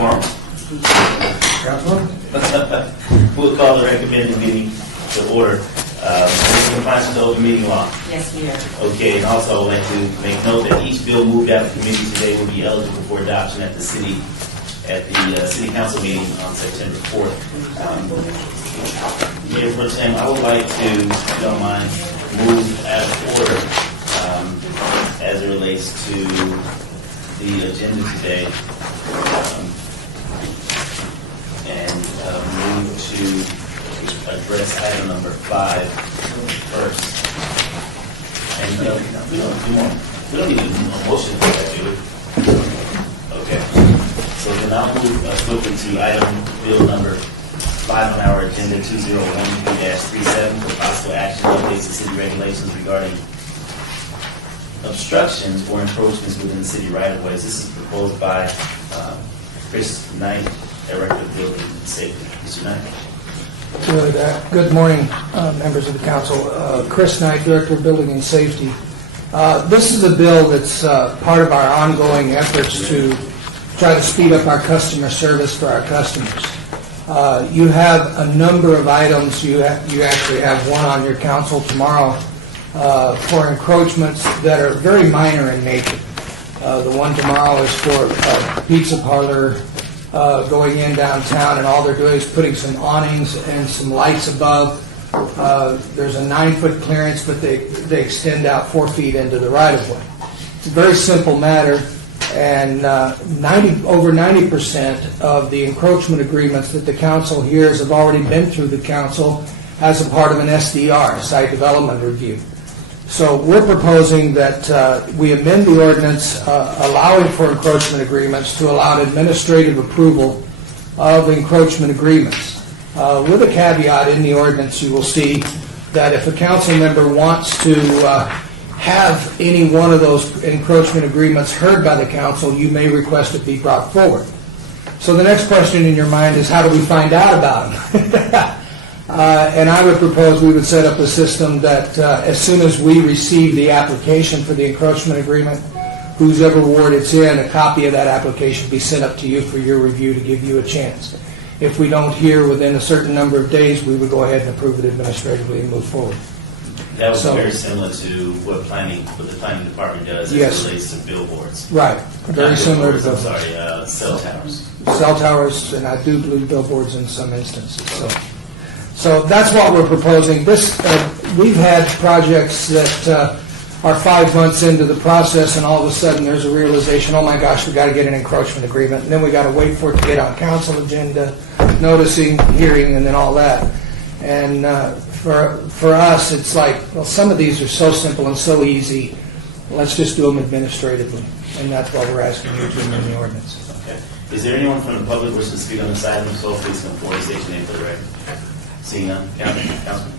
quorum. We'll call the recommended meeting to order. In compliance with the open meeting law. Yes, we are. Okay, and also I would like to make note that each bill moved out of committee today will be eligible for adoption at the city council meeting on September 4th. Mayor Pro Tem, I would like to, if you don't mind, move out of order as it relates to the agenda today, and move to address item number 5 first. And we don't need a motion for that, do we? Okay. So then I'll move quickly to item bill number 5 on our agenda, 2013-37, for possible action updates to city regulations regarding obstructions or encroachments within the city right-of-ways. This is proposed by Chris Knight, Director of Building and Safety. Mr. Knight. Good morning, members of the council. Chris Knight, Director of Building and Safety. This is a bill that's part of our ongoing efforts to try to speed up our customer service for our customers. You have a number of items. You actually have one on your council tomorrow for encroachments that are very minor in nature. The one tomorrow is for a pizza parlor going in downtown, and all they're doing is putting some awnings and some lights above. There's a 9-foot clearance, but they extend out 4 feet into the right-of-way. It's a very simple matter, and over 90% of the encroachment agreements that the council hears have already been through the council as a part of an SDR, Site Development Review. So we're proposing that we amend the ordinance allowing for encroachment agreements to allow administrative approval of encroachment agreements. With a caveat in the ordinance, you will see that if a council member wants to have any one of those encroachment agreements heard by the council, you may request it be brought forward. So the next question in your mind is, how do we find out about them? And I would propose we would set up a system that as soon as we receive the application for the encroachment agreement, whoever ward it's in, a copy of that application be sent up to you for your review to give you a chance. If we don't hear within a certain number of days, we would go ahead and approve it administratively and move forward. That was very similar to what the planning department does as it relates to billboards. Right. Very similar to billboards. I'm sorry, cell towers. Cell towers, and I do believe billboards in some instances. So that's what we're proposing. We've had projects that are 5 months into the process, and all of a sudden there's a realization, oh my gosh, we got to get an encroachment agreement, and then we got to wait for it to get on council agenda, noticing, hearing, and then all that. And for us, it's like, well, some of these are so simple and so easy. Let's just do them administratively, and that's why we're asking you to amend the ordinance. Okay. Is there anyone from the public wishing to speak on this item? So please come forward, state your name for the record. Seeing none, Councilman.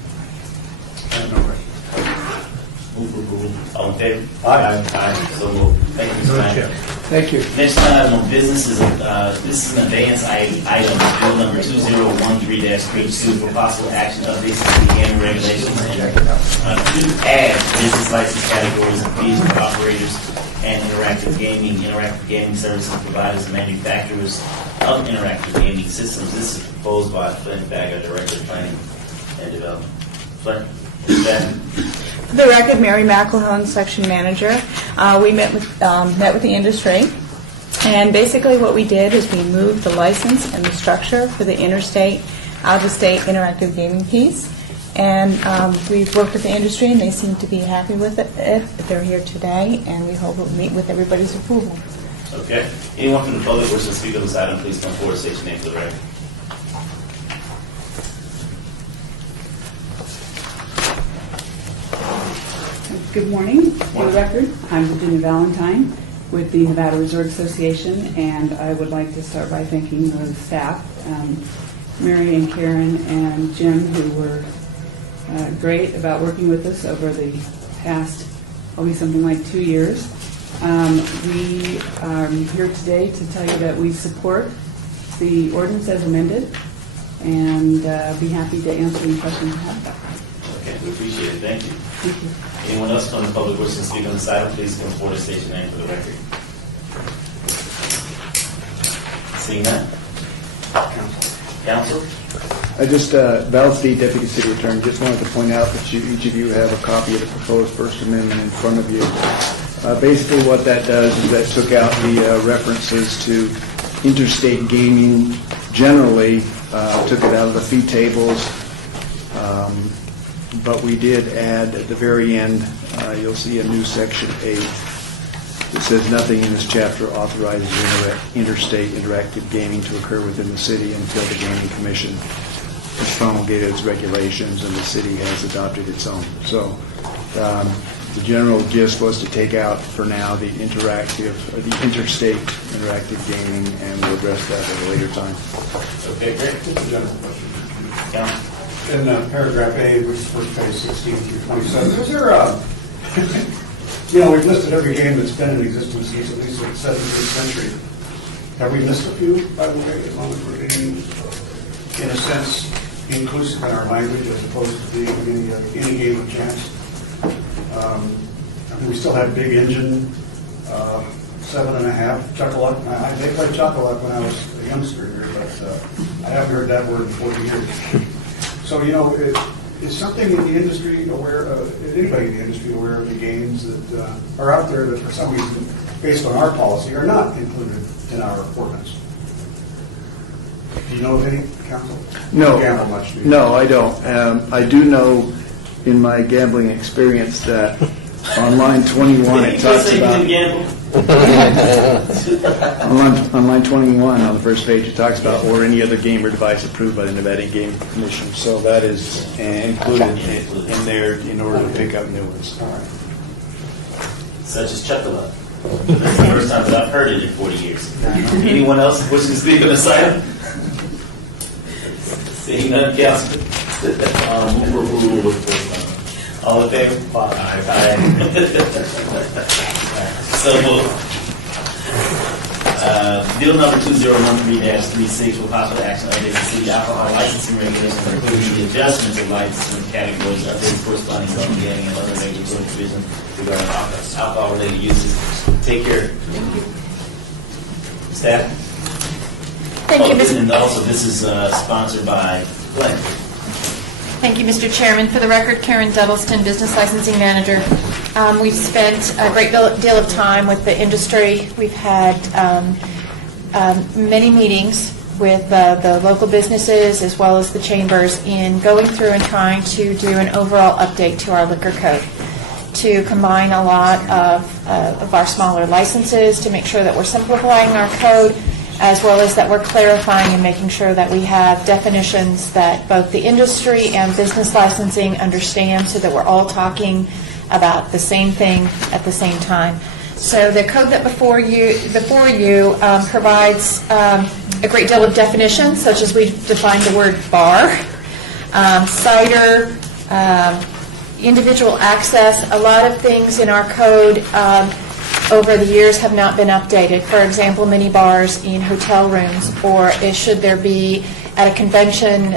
All in favor? Aye. So moved. Thank you, Mr. Knight. Thank you. Next item on business is this is an advance item, bill number 2013-32 for possible action updates to the gaming regulations and to add business license categories and fees for operators and interactive gaming services providers and manufacturers of interactive gaming systems. This is proposed by Flint Bagger, Director of Planning and Development. Flint, For the record, Mary McElhone, Section Manager. We met with the industry, and basically what we did is we moved the license and the structure for the interstate, out-of-state interactive gaming piece. And we've worked with the industry, and they seem to be happy with it. They're here today, and we hope it will meet with everybody's approval. Okay. Anyone from the public wishing to speak on this item, please come forward, state your name for the record. Good morning. For the record, I'm Virginia Valentine with the Nevada Resort Association, and I would like to start by thanking the staff, Mary and Karen and Jim, who were great about working with us over the past, probably something like 2 years. We are here today to tell you that we support the ordinance as amended, and be happy to answer any questions you have about that. Okay, we appreciate it. Thank you. Thank you. Anyone else from the public wishing to speak on this item, please come forward and state your name for the record. Seeing none. Counsel? I just, Val Steed, Deputy City Attorney, just wanted to point out that each of you have a copy of the proposed First Amendment in front of you. Basically what that does is that took out the references to interstate gaming generally, took it out of the fee tables, but we did add at the very end, you'll see a new Section 8. It says nothing in this chapter authorizes interstate interactive gaming to occur within the city until the Gaming Commission has promulgated its regulations and the city has adopted its own. So the general gist was to take out for now the interstate interactive gaming, and we'll address that at a later time. Okay, great. Just a general question. Counsel? In paragraph A, which is first page 16 through 27, is there a, we've listed every game that's been in existence since at least the 17th century. Have we missed a few, by the way, as long as we're being, in a sense, inclusive in our language as opposed to being any game of chance? We still have Big Engine, 7.5, Chuck-a-Luck. They played Chuck-a-Luck when I was a youngster here, but I haven't heard that word in 40 years. So, is something in the industry aware of, is anybody in the industry aware of the games that are out there that for some reason, based on our policy, are not included in our ordinance? Do you know of any, counsel? No. You gamble much, do you? No, I don't. I do know in my gambling experience that on line 21 it talks about... on line 21 on the first page it talks about or any other game or device approved by the Nevada Game Commission. So that is included in there in order to pick up new ones. All right. Such as Chuck-a-Luck. That's the first time that I've heard it in 40 years. Anyone else wishing to speak on this item? Seeing none, counsel. All in favor? Aye. So moved. Bill number 2013-36 for possible action updates the city alcohol licensing regulations, including the adjustments of licensing categories, updates corresponding to gaming and other regulatory provisions regarding alcohol-related uses. Take care. Staff? Thank you, Mr. And also, this is sponsored by Glenn. Thank you, Mr. Chairman. For the record, Karen Dudleston, Business Licensing Manager. We've spent a great deal of time with the industry. We've had many meetings with the local businesses as well as the chambers in going through and trying to do an overall update to our liquor code, to combine a lot of our smaller licenses, to make sure that we're simplifying our code, as well as that we're clarifying and making sure that we have definitions that both the industry and business licensing understand, so that we're all talking about the same thing at the same time. So the code that before you provides a great deal of definitions, such as we've defined the word bar, cider, individual access. A lot of things in our code over the years have not been updated. For example, mini bars in hotel rooms, or should there be at a convention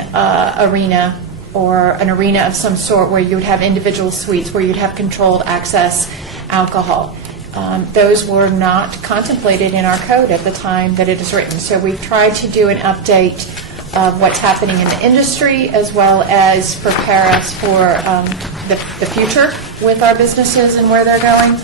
arena or an arena of some sort where you would have individual suites where you'd have controlled access alcohol. Those were not contemplated in our code at the time that it is written. So we've tried to do an update of what's happening in the industry, as well as prepare us for the future with our businesses and where they're going.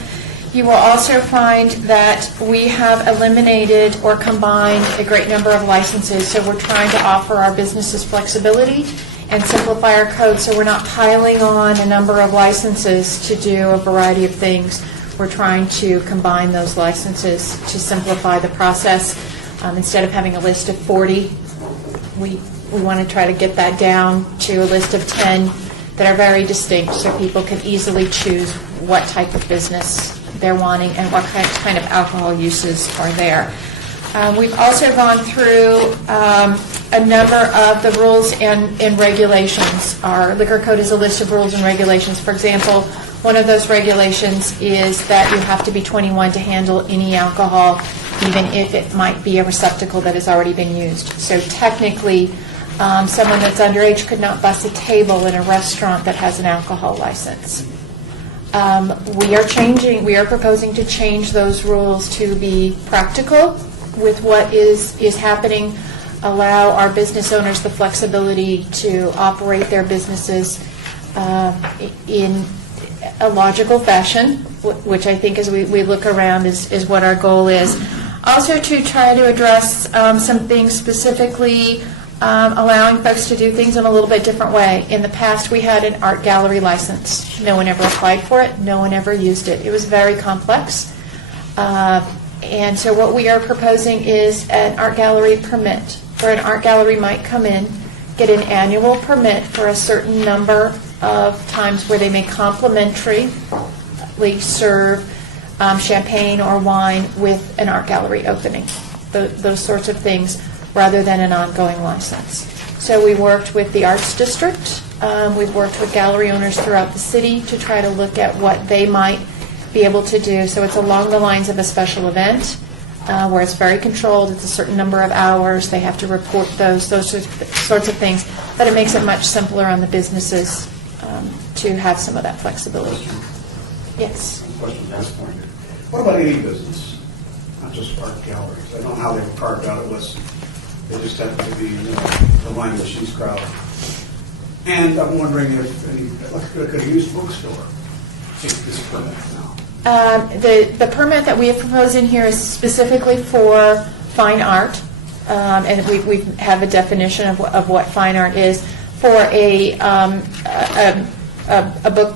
You will also find that we have eliminated or combined a great number of licenses, so we're trying to offer our businesses flexibility and simplify our code, so we're not piling on a number of licenses to do a variety of things. We're trying to combine those licenses to simplify the process. Instead of having a list of 40, we want to try to get that down to a list of 10 that are very distinct, so people can easily choose what type of business they're wanting and what kind of alcohol uses are there. We've also gone through a number of the rules and regulations. Our liquor code is a list of rules and regulations. For example, one of those regulations is that you have to be 21 to handle any alcohol, even if it might be a receptacle that has already been used. So technically, someone that's underage could not bus a table in a restaurant that has an alcohol license. We are proposing to change those rules to be practical. with what is happening, allow our business owners the flexibility to operate their businesses in a logical fashion, which I think as we look around is what our goal is. Also to try to address some things specifically allowing folks to do things in a little bit different way. In the past, we had an art gallery license. No one ever applied for it. No one ever used it. It was very complex. And so what we are proposing is an art gallery permit, where an art gallery might come in, get an annual permit for a certain number of times where they may complimentarily serve champagne or wine with an art gallery opening, those sorts of things, rather than an ongoing license. So we worked with the Arts District. We've worked with gallery owners throughout the city to try to look at what they might be able to do. So it's along the lines of a special event where it's very controlled. It's a certain number of hours. They have to report those sorts of things. But it makes it much simpler on the businesses to have some of that flexibility. Yes. Question to this point. What about any business, not just art galleries? I don't know how they were carved out. It was, they just happened to be the wine machines crowd. And I'm wondering if any, could a used bookstore take this permit now? The permit that we have proposed in here is specifically for fine art, and we have a definition of what fine art is. For a book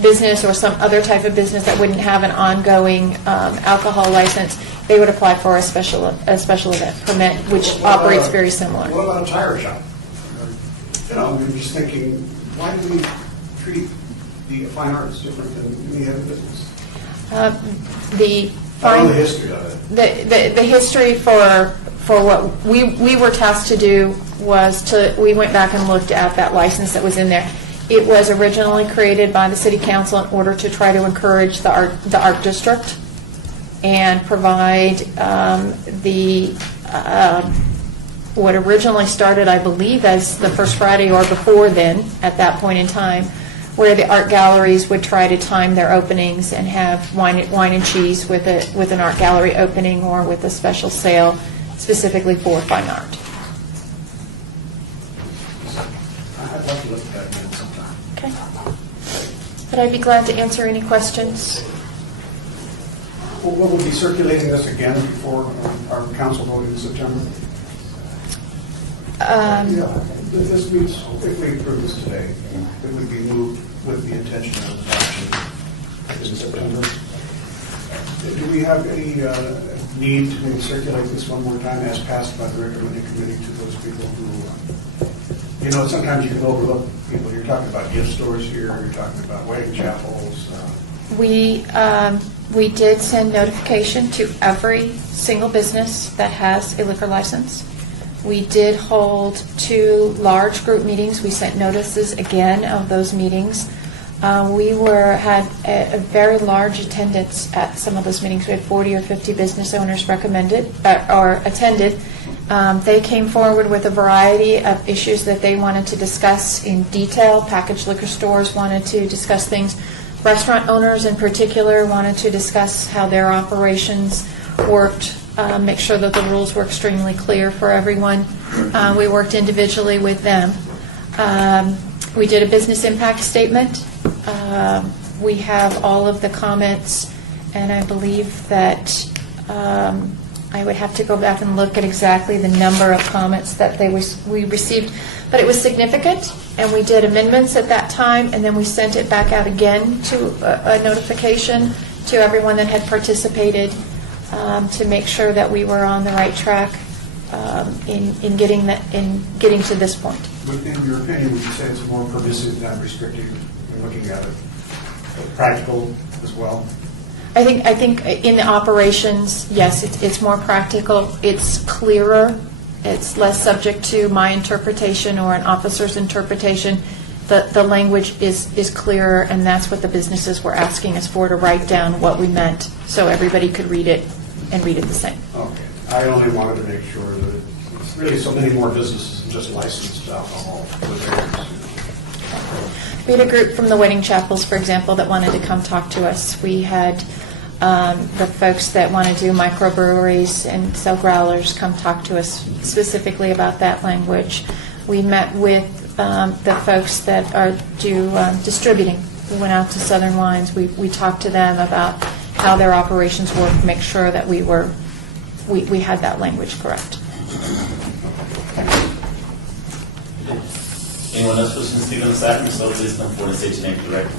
business or some other type of business that wouldn't have an ongoing alcohol license, they would apply for a special event permit, which operates very similar. What about a tire shop? You know, I'm just thinking, why do we treat the fine arts different than any other business? The I don't know fine, the history of it. the history for what we were tasked to do was we went back and looked at that license that was in there. It was originally created by the City Council in order to try to encourage the art district and provide what originally started, I believe, as the first Friday or before then, at that point in time, where the art galleries would try to time their openings and have wine and cheese with an art gallery opening or with a special sale specifically for fine art. I'd love to look at that again sometime. Okay. But I'd be glad to answer any questions. Well, will we be circulating this again before our council vote in September? Yeah, this means, if we approve this today, it would be moved with the intention of adoption in September. Do we have any need to maybe circulate this one more time as passed by the recommending committee to those people who, you know, sometimes you can overlook people. You're talking about gift stores here, you're talking about wedding chapels. We did send notification to every single business that has a liquor license. We did hold 2 large group meetings. We sent notices again of those meetings. We had a very large attendance at some of those meetings. We had 40 or 50 business owners recommended or attended. They came forward with a variety of issues that they wanted to discuss in detail. Packaged liquor stores wanted to discuss things. Restaurant owners in particular wanted to discuss how their operations worked, make sure that the rules were extremely clear for everyone. We worked individually with them. We did a business impact statement. We have all of the comments, and I believe that I would have to go back and look at exactly the number of comments that we received, but it was significant, and we did amendments at that time, and then we sent it back out again to a notification to everyone that had participated to make sure that we were on the right track in getting to this point. In your opinion, would you say it's more permissive than restrictive in looking at it? Practical as well? I think in the operations, yes, it's more practical. It's clearer. It's less subject to my interpretation or an officer's interpretation. The language is clearer, and that's what the businesses were asking us for, to write down what we meant so everybody could read it and read it the same. Okay. I only wanted to make sure that it's really so many more businesses than just licensed alcohol. We had a group from the wedding chapels, for example, that wanted to come talk to us. We had The folks that want to do microbreweries and sell growlers come talk to us specifically about that language. We met with the folks that are distributing. We went out to Southern Wines. We talked to them about how their operations work, make sure that we had that language correct. Anyone else wishing to speak on this item? So please come forward and state your name for the record.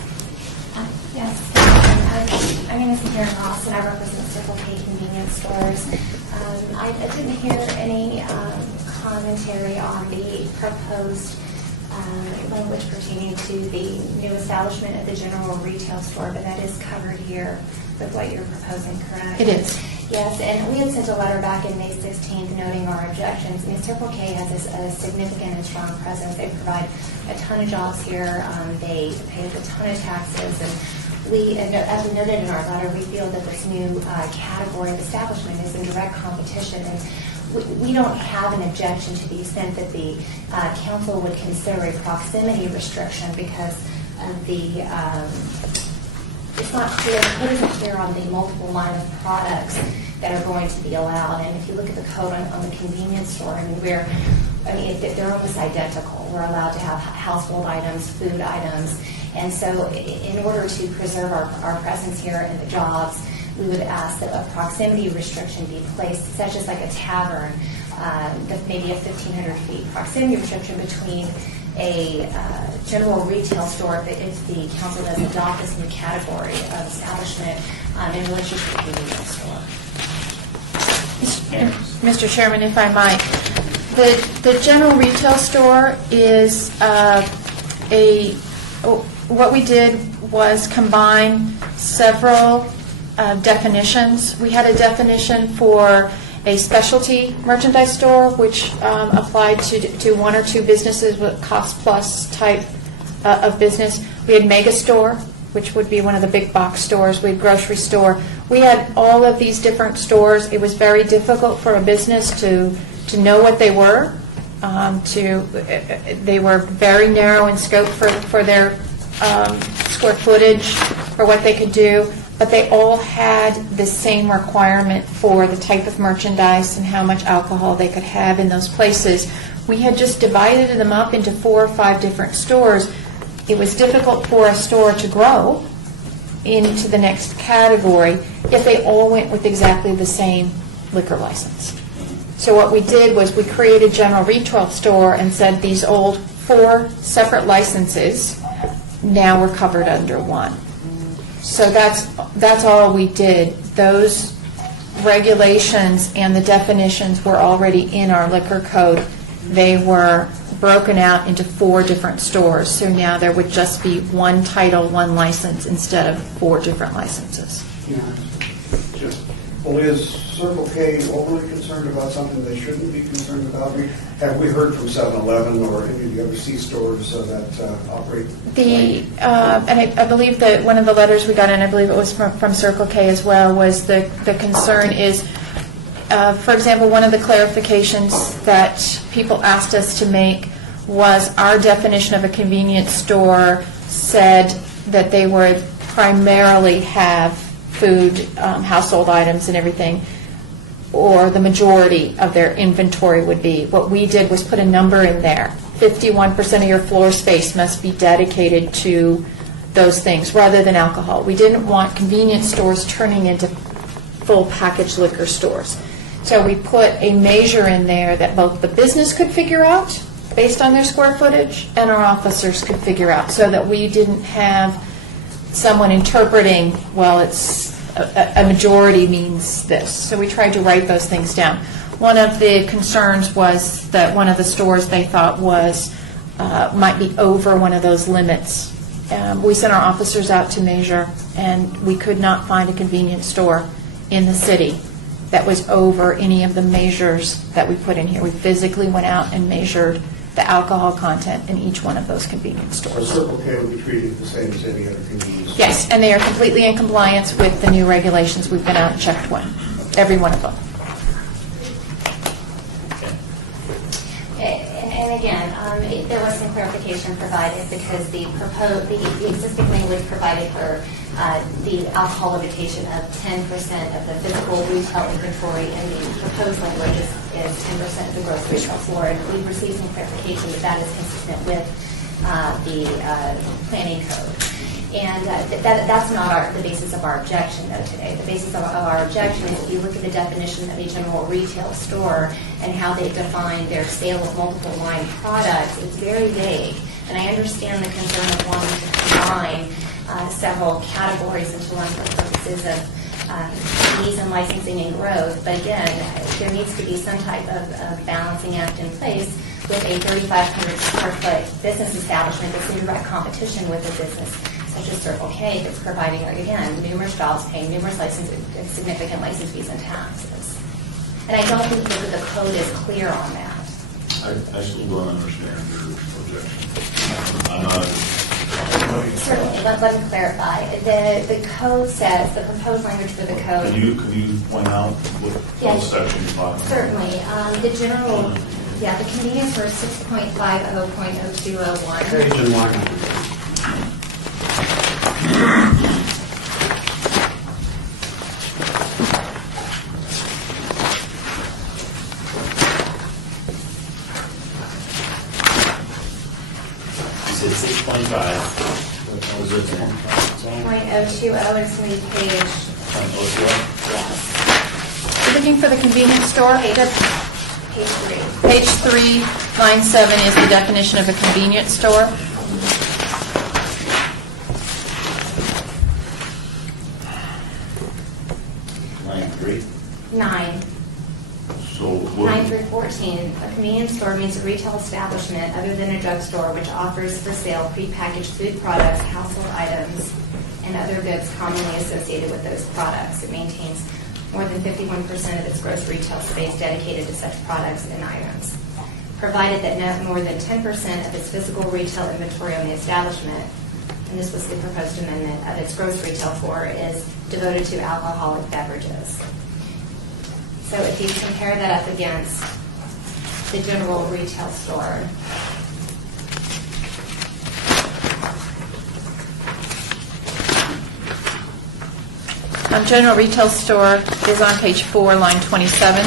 Yes, my name is Karen Ross, and I represent Circle K Convenience Stores. I didn't hear any commentary on the proposed language pertaining to the new establishment of the general retail store, but that is covered here with what you're proposing, correct? It is. Yes, and we had sent a letter back in May 16th noting our objections. I mean, Circle K has a significant and strong presence. They provide a ton of jobs here. They pay a ton of taxes, and we, as we noted in our letter, we feel that this new category of establishment is in direct competition, and we don't have an objection to the extent that the council would consider a proximity restriction because of the it's not clear, it isn't clear on the multiple line of products that are going to be allowed. And if you look at the code on the convenience store, they're almost identical. We're allowed to have household items, food items. And so in order to preserve our presence here and the jobs, we would ask that a proximity restriction be placed, such as like a tavern, maybe a 1,500 feet proximity restriction between a general retail store if the council does adopt this new category of establishment in relation to the convenience store. Mr. Chairman, if I might, the general retail store is what we did was combine several definitions. We had a definition for a specialty merchandise store, which applied to one or two businesses with cost-plus type of business. We had mega store, which would be one of the big box stores. We had grocery store. We had all of these different stores. It was very difficult for a business to know what they were. They were very narrow in scope for their square footage, for what they could do. But they all had the same requirement for the type of merchandise and how much alcohol they could have in those places. We had just divided them up into 4 or 5 different stores. It was difficult for a store to grow into the next category if they all went with exactly the same liquor license. So what we did was we created general retail store and said these old 4 separate licenses now were covered under one. So that's all we did. Those regulations and the definitions were already in our liquor code. They were broken out into 4 different stores. So now there would just be one title, one license instead of 4 different licenses. Well, is Circle K overly concerned about something they shouldn't be concerned about? Have we heard from 7-Eleven or any of the other C-stores that operate? And I believe that one of the letters we got in, I believe it was from Circle K as well, was the concern is, for example, one of the clarifications that people asked us to make was our definition of a convenience store said that they would primarily have food, household items and everything, or the majority of their inventory would be. What we did was put a number in there. 51% of your floor space must be dedicated to those things rather than alcohol. We didn't want convenience stores turning into full package liquor stores. So we put a measure in there that both the business could figure out based on their square footage and our officers could figure out, so that we didn't have someone interpreting, well, it's a majority means this. So we tried to write those things down. One of the concerns was that one of the stores they thought was might be over one of those limits. We sent our officers out to measure, and we could not find a convenience store in the city that was over any of the measures that we put in here. We physically went out and measured the alcohol content in each one of those convenience So stores. Circle K will be treated the same as any other convenience store? Yes, and they are completely in compliance with the new regulations. We've been out and checked every one of them. And And again, there was some clarification provided because the existing language provided for the alcohol limitation of 10% of the physical retail inventory, and the proposed language is 10% of the gross retail floor. And we've received some clarification that that is consistent with the planning code. And that's not the basis of our objection, though, today. The basis of our objection is if you look at the definition of a general retail store and how they define their sale of multiple line products, it's very vague. And I understand the concern of wanting to combine several categories into one for purposes of fees and licensing and growth. But again, there needs to be some type of balancing act in place with a 3,500 square foot business establishment that's in direct competition with a business such as Circle K that's providing, again, numerous jobs, paying numerous significant license fees and taxes. And I don't think that the code is clear on that. I still don't understand your objection. I'm not. Certainly, let me clarify. The code says, the proposed language for the code. Can you point out what section you're talking about? Certainly. The general, the convenience for 6.50.0201. Page and line. You said 6.5. What was it? 6.020 is going to be page, yes, You're looking for the convenience store? page 3. Page 3, line 7 is the definition of a convenience store. Line 3. 9. So 9 through 14. A convenience store means a retail establishment other than a drugstore which offers for sale prepackaged food products, household items, and other goods commonly associated with those products. It maintains more than 51% of its gross retail space dedicated to such products and items. Provided that not more than 10% of its physical retail inventory on the establishment, and this was the proposed amendment, of its gross retail floor is devoted to alcoholic beverages. So if you compare that up against the general retail store, General retail store is on page 4, line 27.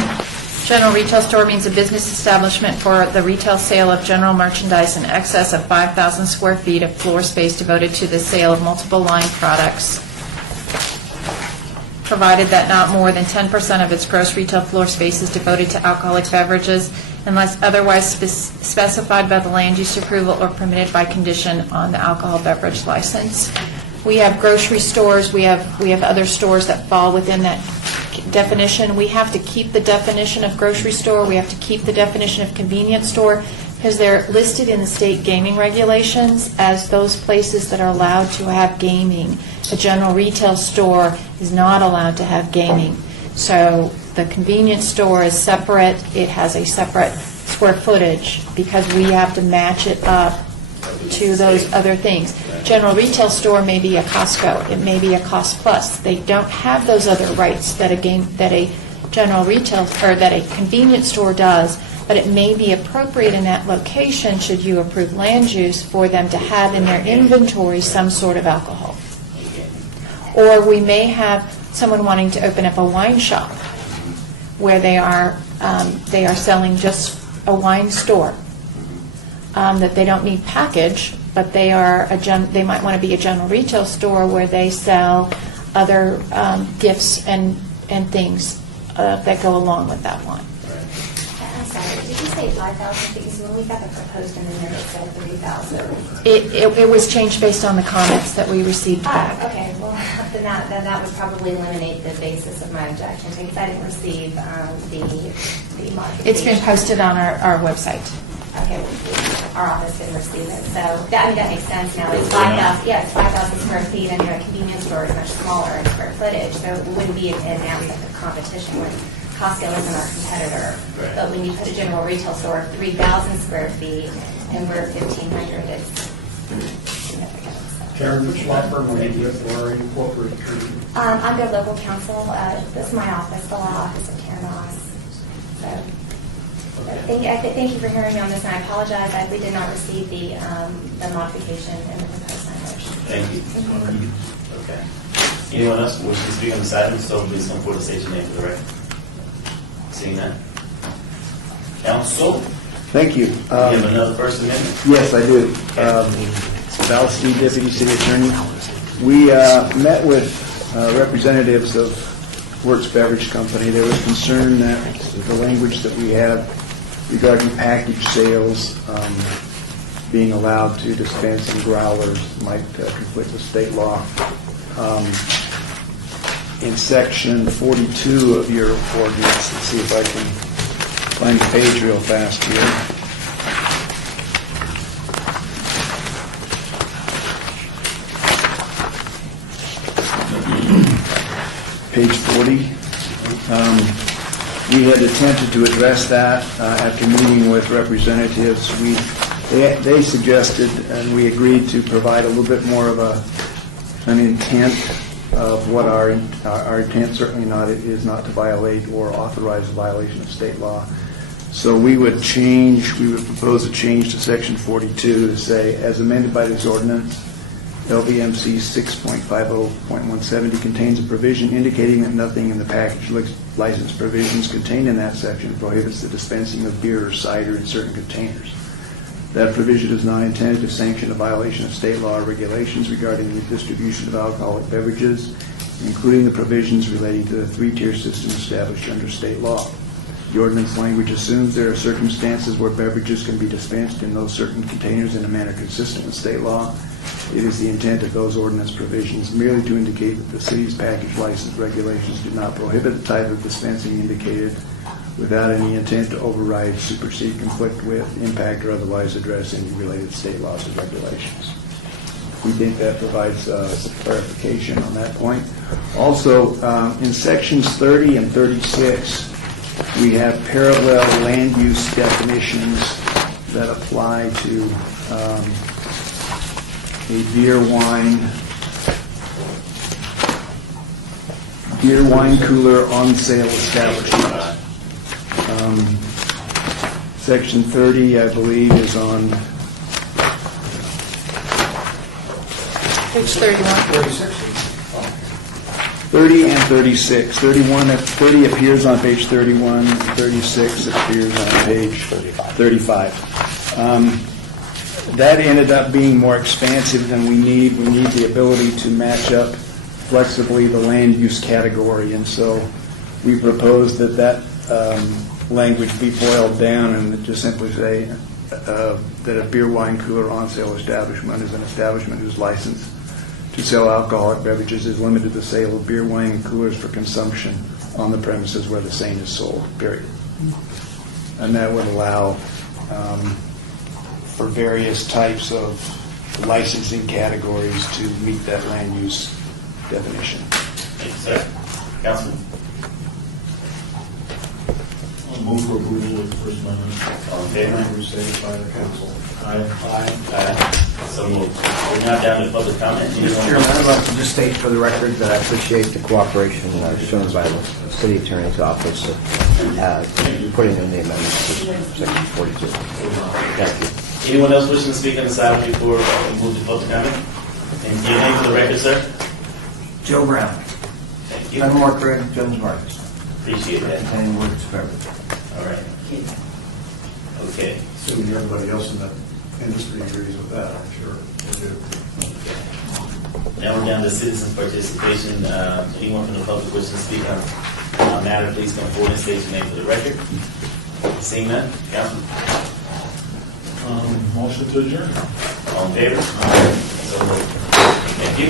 General retail store means a business establishment for the retail sale of general merchandise in excess of 5,000 square feet of floor space devoted to the sale of multiple line products, provided that not more than 10% of its gross retail floor space is devoted to alcoholic beverages unless otherwise specified by the land use approval or permitted by condition on the alcohol beverage license. We have grocery stores, we have other stores that fall within that definition. We have to keep the definition of grocery store, we have to keep the definition of convenience store, because they're listed in the state gaming regulations as those places that are allowed to have gaming. A general retail store is not allowed to have gaming. So the convenience store is separate, it has a separate square footage because we have to match it up to those other things. General retail store may be a Costco, it may be a Cost Plus. They don't have those other rights that a general retail or that a convenience store does, but it may be appropriate in that location, should you approve land use, for them to have in their inventory some sort of alcohol. Or we may have someone wanting to open up a wine shop where they are selling just a wine store. That they don't need package, but they might want to be a general retail store where they sell other gifts and things that go along with that wine. I'm sorry, did you say 5,000? Because when we got the proposed amendment, it said 3,000. It was changed based on the comments that we received back. Okay, well, then that would probably eliminate the basis of my objection, because I didn't receive the modification. It's been posted on our website. Okay, our office didn't receive it, so that makes sense now. It's 5,000, it's 5,000 square feet, and a convenience store is much smaller in square footage, so it wouldn't be an aspect of competition when Costco isn't our competitor. Right. But when you put a general retail store of 3,000 square feet, and we're 1,500, it's significant. So. Karen, which law firm are you with, or are you corporate attorney? I'm their local counsel. This is my office, the law office of Karen Ross. So, Thank you for hearing me on this, and I apologize that we did not receive the modification in the proposed language. Thank you. Okay. Anyone else wishing to speak on this item, so please come forward and state your name for the record. Seeing that. Council, Thank you. you have another First Amendment? Yes, I do. Val Steed, Deputy City Attorney. We met with representatives of Works Beverage Company. There was concern that the language that we have regarding package sales being allowed to dispense in growlers might conflict with state law. In section 42 of your ordinance, let's see if I can find the page real fast here. Page 40. We had attempted to address that after meeting with representatives. They suggested, and we agreed to provide a little bit more of an intent of what our intent certainly is not to violate or authorize a violation of state law. So we would propose a change to section 42 to say, as amended by this ordinance, LVMC 6.50.170 contains a provision indicating that nothing in the package license provisions contained in that section prohibits the dispensing of beer or cider in certain containers. That provision is not intended to sanction a violation of state law or regulations regarding the distribution of alcoholic beverages, including the provisions relating to the three-tier system established under state law. The ordinance language assumes there are circumstances where beverages can be dispensed in those certain containers in a manner consistent with state law. It is the intent of those ordinance provisions merely to indicate that the city's package license regulations do not prohibit the type of dispensing indicated without any intent to override, supersede, conflict with, impact, or otherwise address any related state laws or regulations. We think that provides some clarification on that point. Also, in sections 30 and 36, we have parallel land use definitions that apply to a beer wine cooler on sale establishment. Section 30, I believe, is on Page 31. 30 and 36. 30 appears on page 31, and 36 appears on page 35. That ended up being more expansive than we need. We need the ability to match up flexibly the land use category, and so we proposed that language be boiled down and just simply say that a beer wine cooler on sale establishment is an establishment whose license to sell alcoholic beverages is limited to the sale of beer, wine, and coolers for consumption on the premises where the same is sold, period. And that would allow for various types of licensing categories to meet that land use definition. Thank you, sir. Councilman? I'll move for approval of the First Amendment. All in favor? Language stated by the council. Aye. Aye. So moved. We're now down to public comment. Mr. Chairman, I'd like to just state for the record that I appreciate the cooperation shown by the City Attorney's Office of putting in the amendments to Section 42. Thank you. Anyone else wishing to speak on this item before we move to public comment? And your name for the record, sir? Joe Brown, Thank you. Fenimore Craig, Jones Marcus, Appreciate that. and Works Beverage. All right. Okay. Assuming everybody else in the industry agrees with that, I'm sure they do. Now we're down to citizen participation. Anyone from the public wishing to speak on a matter, please come forward and state your name for the record. Seeing none, Councilman? Motion to adjourn. All in favor? So moved. Thank you.